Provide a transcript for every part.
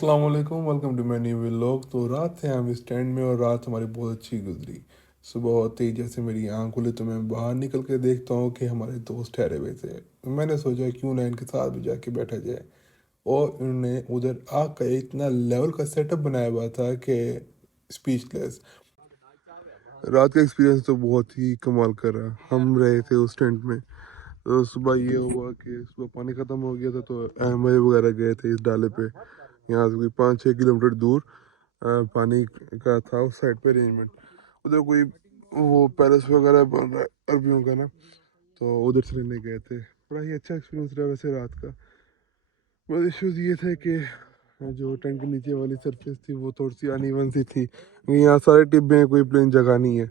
अस्सलाम वालेकुम, welcome to my new vlog. तो रात थे हम स्टैंड में और रात हमारी बहुत अच्छी गुजरी। सुबह होते ही जैसे मेरी आँख खुली तो मैं बाहर निकल के देखता हूँ कि हमारे दोस्त ठहरे हुए थे। तो मैंने सोचा क्यों ना इनके साथ भी जाके बैठा जाए, और उन्होंने उधर आग का इतना लेवल का सेटअप बनाया हुआ था कि स्पीचलेस। रात का एक्सपीरियंस तो बहुत ही कमाल कर रहा। हम रहे थे उस टेंट में। तो सुबह ये हुआ कि सुबह पानी ख़त्म हो गया था, तो अहम भाई वगैरह गए थे इस डाले पे। यहाँ से कोई 5-6 किलोमीटर दूर पानी का था उस साइड पे अरेंजमेंट। उधर कोई वो पैलेस वगैरह बन रहा है अरबियों का ना, तो उधर से लेने गए थे। बड़ा ही अच्छा एक्सपीरियंस रहा वैसे रात का। बस इश्यूज ये थे कि जो टैंक के नीचे वाली सरफेस थी वो थोड़ी सी अनइवन सी थी। यहाँ सारे टिब्बे हैं, कोई प्लेन जगह नहीं है।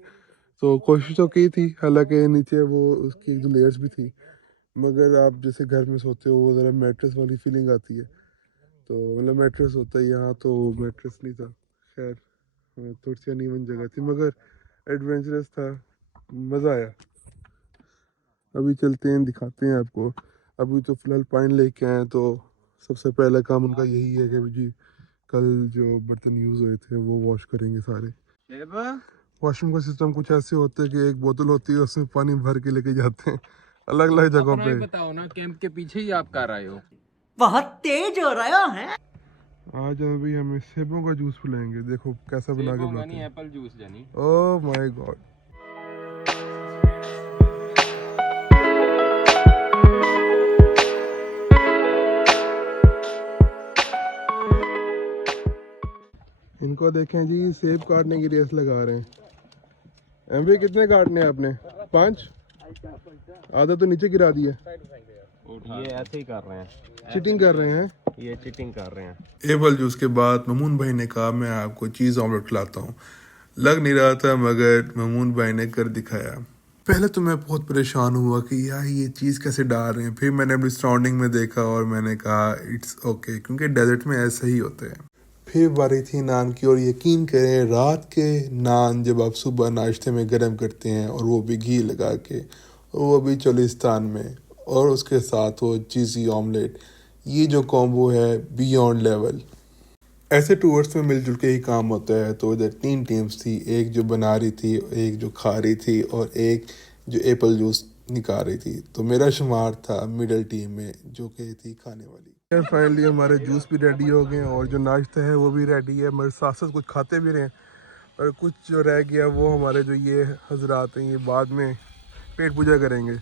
तो कोशिश तो की थी, हालांकि नीचे वो उसकी एक दो लेयर्स भी थी, मगर आप जैसे घर में सोते हो वो ज़रा मैट्रेस वाली फीलिंग आती है। तो मतलब मैट्रेस होता है यहाँ, तो मैट्रेस नहीं था। खैर थोड़ी सी अनइवन जगह थी, मगर एडवेंचरस था, मज़ा आया। अभी चलते हैं, दिखाते हैं आपको। अभी तो फ़िलहाल पानी लेके आए हैं, तो सबसे पहला काम उनका यही है कि जी कल जो बर्तन यूज़ हुए थे वो वॉश करेंगे सारे। वॉशरूम का सिस्टम कुछ ऐसे होता है कि एक बोतल होती है, उसमें पानी भर के लेके जाते हैं अलग अलग जगहों पे। बताओ ना, कैंप के पीछे ही आप कर रहे हो। बहुत तेज हो रहा है। आज अभी हमें सेबों का जूस पिलाएंगे, देखो कैसा बना के बनाते हैं। एप्पल जूस जानी। Oh my God. इनको देखें जी, सेब काटने की रेस लगा रहे हैं। एमवी कितने काटने हैं आपने? 5? आधा तो नीचे गिरा दिया। ये ऐसे ही कर रहे हैं, चीटिंग कर रहे हैं। ये चीटिंग कर रहे हैं। एप्पल जूस के बाद ममून भाई ने कहा मैं आपको चीज़ ऑमलेट खिलाता हूँ। लग नहीं रहा था, मगर ममून भाई ने कर दिखाया। पहले तो मैं बहुत परेशान हुआ कि यार ये चीज़ कैसे डाल रहे हैं। फिर मैंने अपनी सराउंडिंग में देखा और मैंने कहा इट्स ओके, क्योंकि डेजर्ट में ऐसा ही होता है। फिर बारी थी नान की, और यकीन करें रात के नान जब आप सुबह नाश्ते में गर्म करते हैं, और वो भी घी लगा के, और वो भी चोलिस्तान में, और उसके साथ वो चीज़ी ऑमलेट, ये जो कॉम्बो है बियॉन्ड लेवल। ऐसे टूर्स में मिलजुल के ही काम होता है। तो इधर 3 टीम्स थी, एक जो बना रही थी, एक जो खा रही थी, और एक जो एप्पल जूस निकाल रही थी। तो मेरा शुमार था मिडल टीम में, जो कि थी खाने वाली। फाइनली हमारे जूस भी रेडी हो गए, और जो नाश्ता है वो भी रेडी है। मगर साथ साथ कुछ खाते भी रहे, और कुछ जो रह गया वो हमारे जो ये हजरात हैं ये बाद में पेट पूजा करेंगे।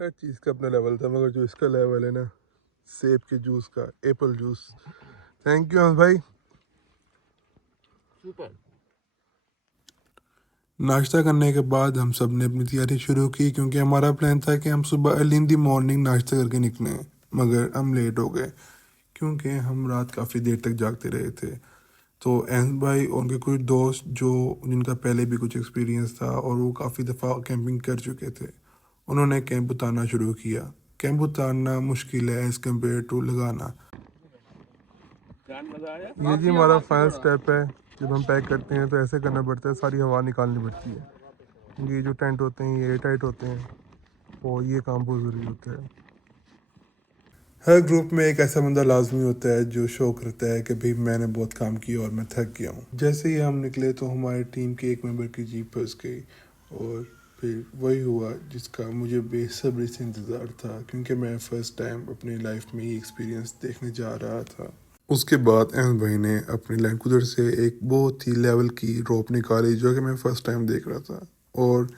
हर चीज़ का अपना लेवल था, मगर जो इसका लेवल है ना सेब के जूस का, एप्पल जूस, थैंक यू भाई। सुपर। नाश्ता करने के बाद हम सब ने अपनी तैयारी शुरू की, क्योंकि हमारा प्लान था कि हम सुबह अर्ली इन दी मॉर्निंग नाश्ता करके निकलें। मगर हम लेट हो गए, क्योंकि हम रात काफ़ी देर तक जागते रहे थे। तो एहसन भाई और उनके कुछ दोस्त जो जिनका पहले भी कुछ एक्सपीरियंस था और वो काफ़ी दफ़ा कैंपिंग कर चुके थे, उन्होंने कैंप उतारना शुरू किया। कैंप उतारना मुश्किल है एज़ कम्पेयर टू लगाना। ये जी हमारा फाइनल स्टेप है। जब हम पैक करते हैं तो ऐसे करना पड़ता है, सारी हवा निकालनी पड़ती है। ये जो टेंट होते हैं ये एयर टाइट होते हैं, और ये काम बहुत ज़रूरी होता है। हर ग्रुप में एक ऐसा बंदा लाजमी होता है जो शो करता है कि भाई मैंने बहुत काम किया और मैं थक गया हूँ। जैसे ही हम निकले तो हमारी टीम के एक मेंबर की जीप फंस गई, और फिर वही हुआ जिसका मुझे बेसब्री से इंतज़ार था, क्योंकि मैं फ़र्स्ट टाइम अपनी लाइफ में ये एक्सपीरियंस देखने जा रहा था। उसके बाद अहमद भाई ने अपनी लाइन कुदर से एक बहुत ही लेवल की रोप निकाली, जो कि मैं फ़र्स्ट टाइम देख रहा था। और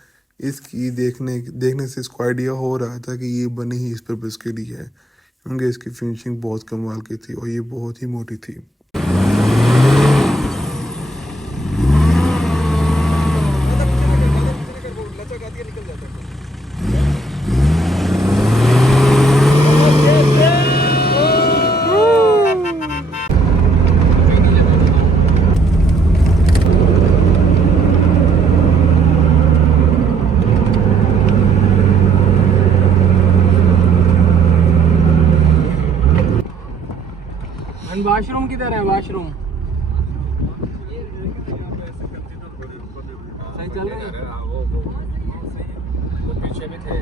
इसकी देखने से इसको आइडिया हो रहा था कि ये बनी ही इस पर्पज़ के लिए है, क्योंकि इसकी फिनिशिंग बहुत कमाल की थी और ये बहुत ही मोटी थी। वाशरूम किधर है? वाशरूम सही चल रहा है। पीछे भी थे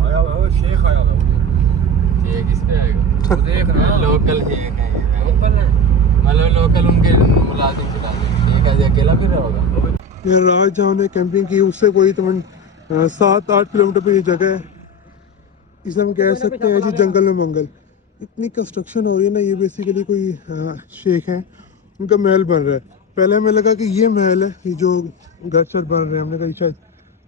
आया हुआ है, शेख आया हुआ है। ये किस पे आएगा देख ना लोकल है लोकल है। मतलब लोकल उनके मुलाजिम चला देंगे एक आज अकेला भी रहा होगा ये रात जहाँ हमने कैंपिंग की उससे कोई तकरीबन 7-8 किलोमीटर पे ये जगह है। इसे हम कह सकते हैं जी जंगल में मंगल। इतनी कंस्ट्रक्शन हो रही है ना, ये बेसिकली कोई शेख हैं, उनका महल बन रहा है। पहले हमें लगा कि ये महल है, ये जो घर चर बन रहे हैं, हमने कहा ये शायद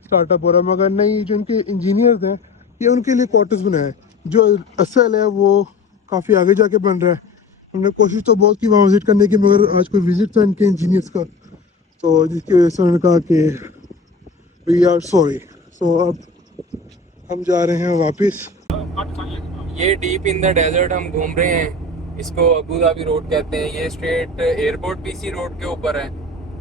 स्टार्टअप हो रहा है, मगर नहीं, जो इनके इंजीनियर्स हैं ये उनके लिए क्वार्टर्स बनाए हैं। जो असल है वो काफ़ी आगे जाके बन रहा है। हमने कोशिश तो बहुत की वहाँ विज़िट करने की, मगर आज कोई विज़िट था इनके इंजीनियर्स का, तो जिसकी वजह से उन्होंने कहा कि वी आर सॉरी। सो अब हम जा रहे हैं वापस। ये डीप इन द डेजर्ट हम घूम रहे हैं, इसको अबू धाबी रोड कहते हैं। ये स्ट्रेट एयरपोर्ट पीसी रोड के ऊपर है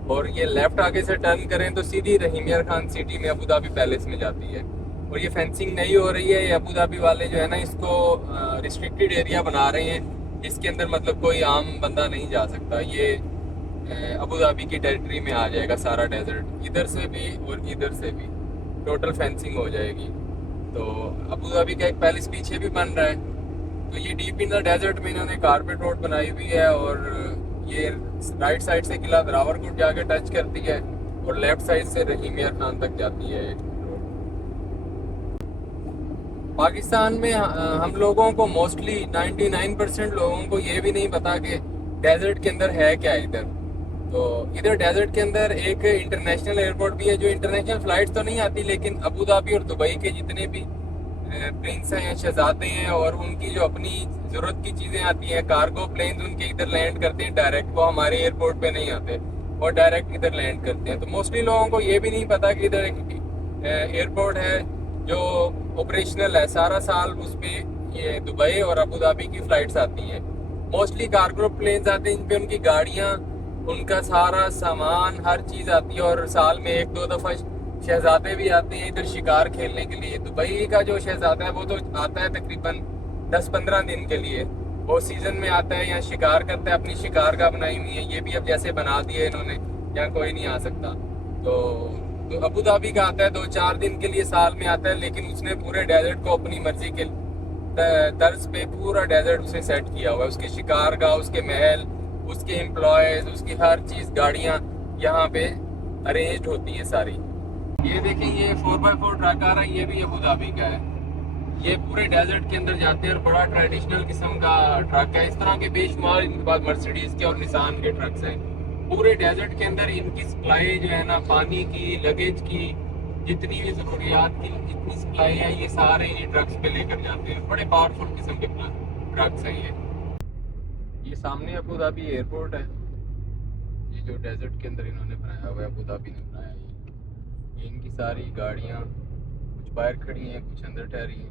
और ये लेफ्ट आगे से टर्न करें तो सीधी रहीम यार खान सिटी में अबू धाबी पैलेस में जाती है। और ये फेंसिंग नहीं हो रही है, ये अबू धाबी वाले जो है ना इसको रिस्ट्रिक्टेड एरिया बना रहे हैं, इसके अंदर मतलब कोई आम बंदा नहीं जा सकता। ये अबू धाबी की टेरिटरी में आ जाएगा सारा डेजर्ट, इधर से भी और इधर से भी टोटल फेंसिंग हो जाएगी। तो अबू धाबी का एक पैलेस पीछे भी बन रहा है। तो ये डीप इन द डेजर्ट में इन्होंने कारपेट रोड बनाई हुई है और ये राइट साइड से किला दिरावर कोट जाके टच करती है और लेफ्ट साइड से रहीम यार खान तक जाती है रोड। पाकिस्तान में हम लोगों को मोस्टली 99% लोगों को ये भी नहीं पता कि डेजर्ट के अंदर है क्या इधर। तो इधर डेजर्ट के अंदर एक इंटरनेशनल एयरपोर्ट भी है, जो इंटरनेशनल फ्लाइट्स तो नहीं आती, लेकिन अबू धाबी और दुबई के जितने भी प्रिंस हैं, शहजादे हैं और उनकी जो अपनी ज़रूरत की चीज़ें आती हैं, कार्गो प्लेन उनके इधर लैंड करते हैं डायरेक्ट, वो हमारे एयरपोर्ट पे नहीं आते और डायरेक्ट इधर लैंड करते हैं। तो मोस्टली लोगों को ये भी नहीं पता कि इधर एक एयरपोर्ट है जो ऑपरेशनल है सारा साल, उस पर ये दुबई और अबू धाबी की फ़्लाइट्स आती हैं। मोस्टली कार्गो प्लेन्स आते हैं, इन पर उनकी गाड़ियाँ, उनका सारा सामान, हर चीज़ आती है। और साल में 1-2 दफ़ा शहजादे भी आते हैं इधर शिकार खेलने के लिए। दुबई का जो शहजादा है वो तो आता है तकरीबन 10-15 दिन के लिए, वो सीज़न में आता है, यहाँ शिकार करता है, अपनी शिकार का बनाई हुई है। ये भी अब जैसे बना दिए इन्होंने, यहाँ कोई नहीं आ सकता। तो अबू धाबी का आता है 2-4 दिन के लिए साल में आता है, लेकिन उसने पूरे डेजर्ट को अपनी मर्जी के तर्ज पे पूरा डेजर्ट उसने सेट किया हुआ है। उसके शिकार का, उसके महल, उसके एम्प्लॉयज़, उसकी हर चीज़, गाड़ियाँ यहाँ पे अरेंज होती हैं सारी। ये देखें, ये 4x4 ट्रक आ रहा है, ये भी अबू धाबी का है। ये पूरे डेजर्ट के अंदर जाते हैं और बड़ा ट्रेडिशनल किस्म का ट्रक है। इस तरह के बेशुमार इनके पास मर्सिडीज के और निसान के ट्रक्स हैं। पूरे डेजर्ट के अंदर इनकी सप्लाई जो है ना, पानी की, लगेज की, जितनी भी ज़रूरियात की जितनी सप्लाई है, ये सारे ये ट्रक्स पे लेकर जाते हैं। बड़े पावरफुल किस्म के ट्रक्स हैं ये सामने अबू धाबी एयरपोर्ट है, ये जो डेजर्ट के अंदर इन्होंने बनाया हुआ है, अबू धाबी ने बनाया है। ये इनकी सारी गाड़ियाँ कुछ बाहर खड़ी हैं, कुछ अंदर ठहरी हैं।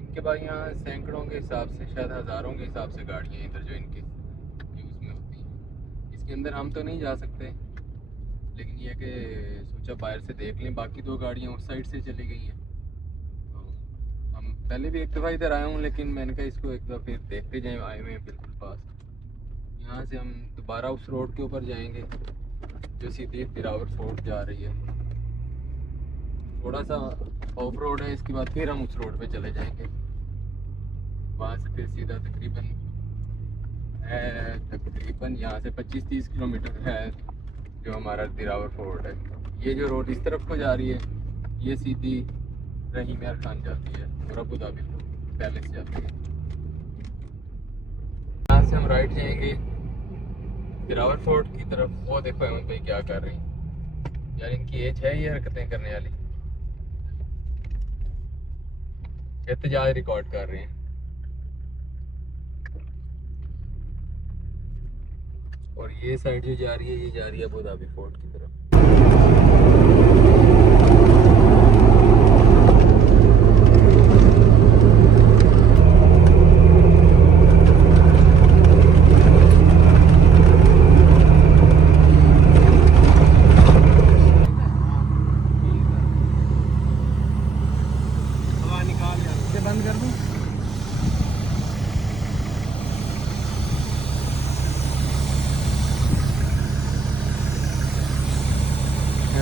इनके पास यहाँ सैकड़ों के हिसाब से, शायद हज़ारों के हिसाब से गाड़ियाँ इधर जो इनके यूज़ में होती हैं। इसके अंदर हम तो नहीं जा सकते, लेकिन ये कि सोचा बाहर से देख लें। बाकी 2 गाड़ियाँ उस साइड से चली गई हैं। तो हम पहले भी एक दफ़ा इधर आया हूँ, लेकिन मैंने कहा इसको एक दफ़ा फिर देखते जाएँ। आए हुए हैं बिल्कुल पास। यहाँ से हम दोबारा उस रोड के ऊपर जाएंगे जो सीधी दिरावर फोर्ट जा रही है। थोड़ा सा ऑफ रोड है, इसके बाद फिर हम उस रोड पे चले जाएंगे। वहाँ से फिर सीधा तकरीबन यहाँ से 25-30 किलोमीटर है जो हमारा दिरावर फोर्ट है। ये जो रोड इस तरफ को जा रही है, ये सीधी रहीम यार खान जाती है और अबू धाबी पैलेस जाती है। यहाँ से हम राइट जाएंगे दिरावर फोर्ट की तरफ। वो देखो अहमद भाई क्या कर रही हैं यार, इनकी एज है ये हरकतें करने वाली। एहतजाज रिकॉर्ड कर रहे हैं। और ये साइड जो जा रही है, ये जा रही है अबू धाबी फोर्ट की तरफ। बंद कर दूं?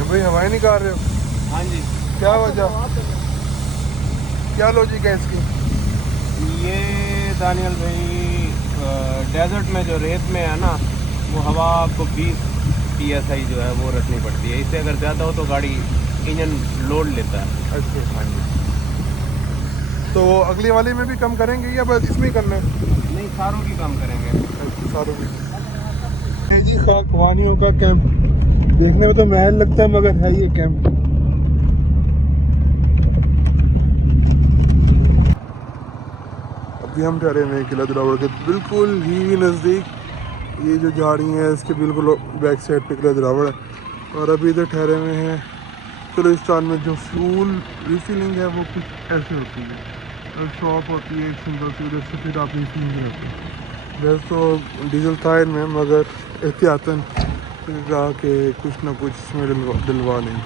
भाई हवाएं है निकाल रहे हो? हाँ जी, क्या वजह, क्या लॉजिक है इसकी? ये दानियल भाई डेजर्ट में जो रेत में है ना, वो हवा आपको 20 PSI जो है वो रखनी पड़ती है। इससे अगर ज़्यादा हो तो गाड़ी इंजन लोड लेता है। अच्छा, हाँ जी, तो अगली वाली में भी कम करेंगे या बस इसमें ही करना है? नहीं सारों की काम करेंगे। सारों में। ये जी खाकवानियों का कैंप, देखने में तो महल लगता है मगर है ये कैंप। अभी हम ठहरे हुए हैं किला दिलावर के बिल्कुल ही नज़दीक। ये जो झाड़ी है इसके बिल्कुल बैक साइड पे किला दिलावर है, और अभी इधर ठहरे हुए हैं। फिलिस्तान में जो फ्यूल रिफिलिंग है वो कुछ ऐसे होती है, और शॉप होती है एक सिंगल सी, उधर से फिर आप रिफिलिंग करते हैं। वैसे तो डीजल था इनमें, मगर एहतियातन कहा कि कुछ ना कुछ इसमें डलवा लें।